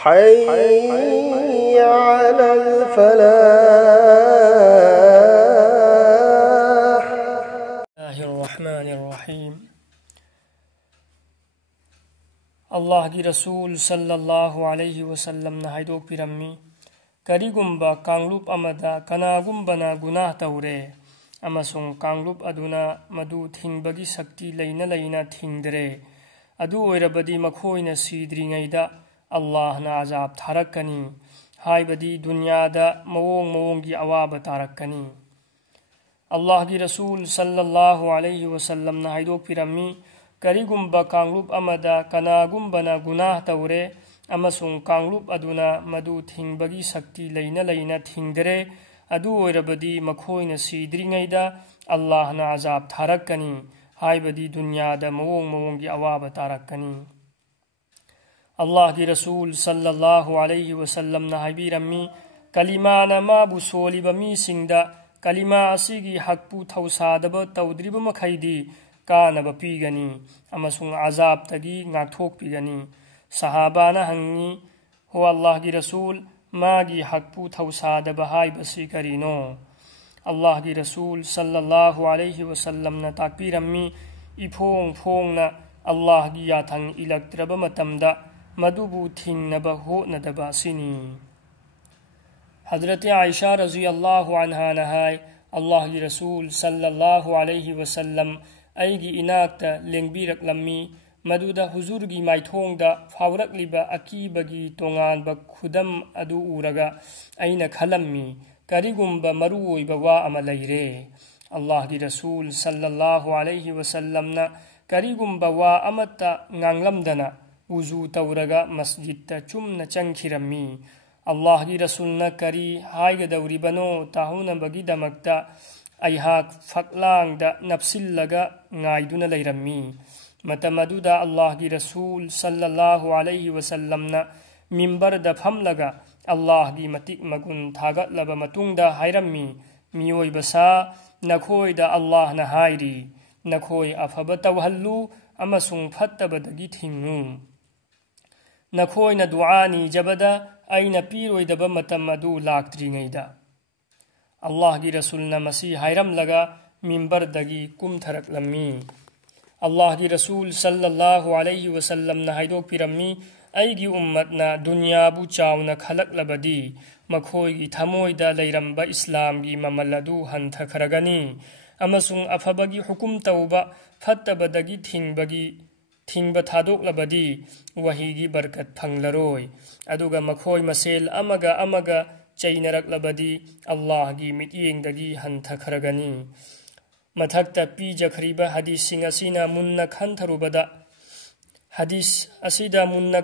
حي على الفلاح. الله الرحمن الرحيم. الله کی رسول صلی اللہ علیہ وسلم نہائدوک پیرمی کریگمبا کانگلوپ امدا کناگمبنا گناہ تورے امسون کانگلوپ ادونا مدو تھنگبگی سکتی لینا لینا تھنگدرے ادو اویربدی مکھوئنا سیدرینگیدا اللہ نا عذاب تھارککنی ہائبدی دنیا دا موونگی اواب تارککنی. اللہ کی رسول صلی اللہ علیہ وسلم نہائدوک پیرمی کریگمبا کانگلوپ امدا کناگمبنا گناہ تورے امسون کانگلوپ ادونا مدو تھنگبگی سکتی لینا لینا تھنگدرے ادو اویربدی مکھوئنا سیدرینگیدا اللہ نا عذاب تھارککنی ہائبدی دنیا دا موونگی اواب تارککنی. اللہ کی رسول صلی اللہ علیہ وسلم نہائبیرمی کلمانا مابو سولی بمی سنگدا کلمہ اسیگی حق پو تھوسادب تودریب مکھیدی کانب پیگنی امسون عذاب تگی ناکتھوک پیگنی. صحابانا ہنگی ہو اللہ کی رسول ماگی حق پو تھوسادب ہائی بسی کرینو. اللہ کی رسول صلی اللہ علیہ وسلم نا تاکبیرمی ایپھونگ پھونگنا اللہ کی یاتھنگ الکترب متمدا مدوبو تھنگنب ہوندب سنی. حضرت عائشہ رضی اللہ عنہا نہائی اللہ کی رسول صلی اللہ علیہ وسلم ایگی اناکتا لنگبیرک لمی مدودا حضورگی مائتھونگ دا فاورک لبا اکیبگی تونغان با خدم ادو اورگا این کھلمی کریگمبا مروئی بوا عملیرے. اللہ کی رسول صلی اللہ علیہ وسلم نا کریگمبا وا امتا نانگلمدنا وضو تورگا مسجد تا چمنا چنکھرمی. اللہ کی رسولنا کری ہائیگ دوری بنو تاہونا بگی دمکتا ایہاک فقلانگ دا نفسل لگا غائدون لیرمی. متمدو دا اللہ کی رسول صلی اللہ علیہ وسلم نا منبر دا پھم لگا اللہ کی متک مگن تھاگت لبا متونگ دا حیرمی میوئی بسا نکھوئی دا اللہ نہائری نکھوئی افبا توہلو امسون فتب دگی تھنگو نکھوئی نا دعانی جبدا این پیروئی دبا متمدو لاکترینگیدا. اللہ کی رسولنا مسیح حیرم لگا منبر دگی کم تھرک لمی. اللہ کی رسول صلی اللہ علیہ وسلم نہائدوک پیرمی ایگی امتنا دنیا بو چاونا کھلک لبدی مکھوئی گی تھموئی دا لیرمبا اسلام گی مملدو ہنتھکرگنی امسون افبگی حکم توبا فتب دگی تھنگبا تھادوک لبدی وحیگی برکت پھنگلروئی ادوگا مکھوئی مسیل امگا چینرک لبدی اللہ گی متینگ دگی ہنتھکرگنی. متھکتا پی جکھریبا حدیث سنگ اسینا مننا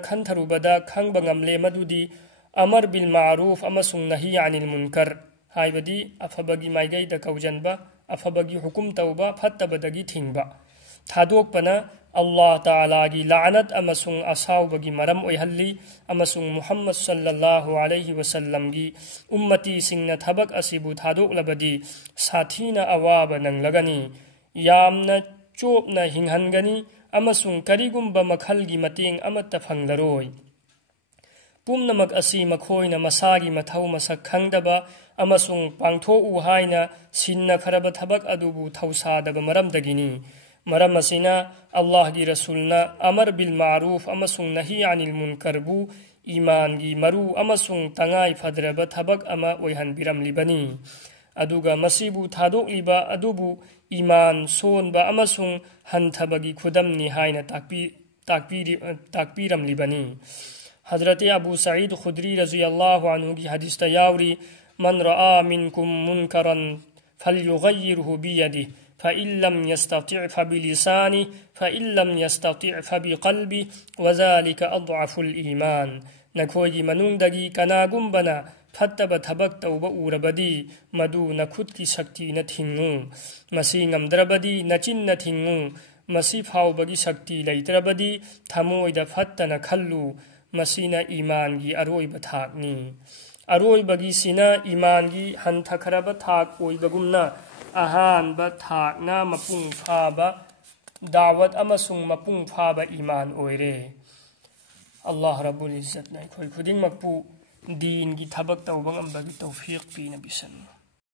کھنتھروبدا کھنگ بنگملے مدودی امر بالمعروف امسون نہی عن المنکر ہائبدی افبگی مائگئی دا کوجنبا افبگی حکم توبا فتب دگی تھنگبا تھادوک پنا اللہ تعالی کی لعنت امسون اصحابگی مرم اویہلی امسون محمد صلی اللہ علیہ وسلم کی امتی سنگنا تھبک اسیبو تھادوک لبدی ساتھینا اواب ننگ لگنی یامنا چوپنا ہنگنگنی امسون کریگمبا مکھل کی متینگ امت پھنگلروئی. پومنمک اسی مکھوئنا مساگی متھو مسک کھنگدبا امسون پانگتھوؤ ہائنا سننا خرب تھبک ادوبو تھوسادب مرم دگینی. مرم اسینا اللہ کی رسولنا امر بالمعروف امسون نہی عن المنکر بو ایمان گی مرو امسون تنگائی فدرب تھبک اما اویہن بیرم لیبنی ادوگا مسیبو تھادوک لیبا ادوبو ایمان سون با امسون ہنتھبگی خدم نہائنا تاکبیرم لیبنی. حضرت ابو سعید خدری رضی اللہ عنہ کی حدیث تیاوری من رآ منکم منکرا فلیغیرہ بیدہ فإن لم يستطع فبلسانه فإن لم يستطع فبقلبه وذلك أضعف الإيمان. نکھوئی منون دگی کناگم بنا فتب تھبک توبہ اوربدی مدو نکھد کی سکتی نتھنگو مسی غمدربدی نچن نتھنگو مسی پھاوبگی سکتی لیتربدی تھموئی دا فت نکھلو مسینا ایمان گی اروئی بتھاکنی. اروئی بگی سینا ایمان گی ہنتھکرب تھاک اوئی بگمنا اہان بتھاکنا مپونگ فابا دعوت امسون مپونگ فابا ایمان اویرے. Allah Rabbul Izzat na khoi khuding makpu din gi thabak tawbang ambagi tawfiq pi na bisan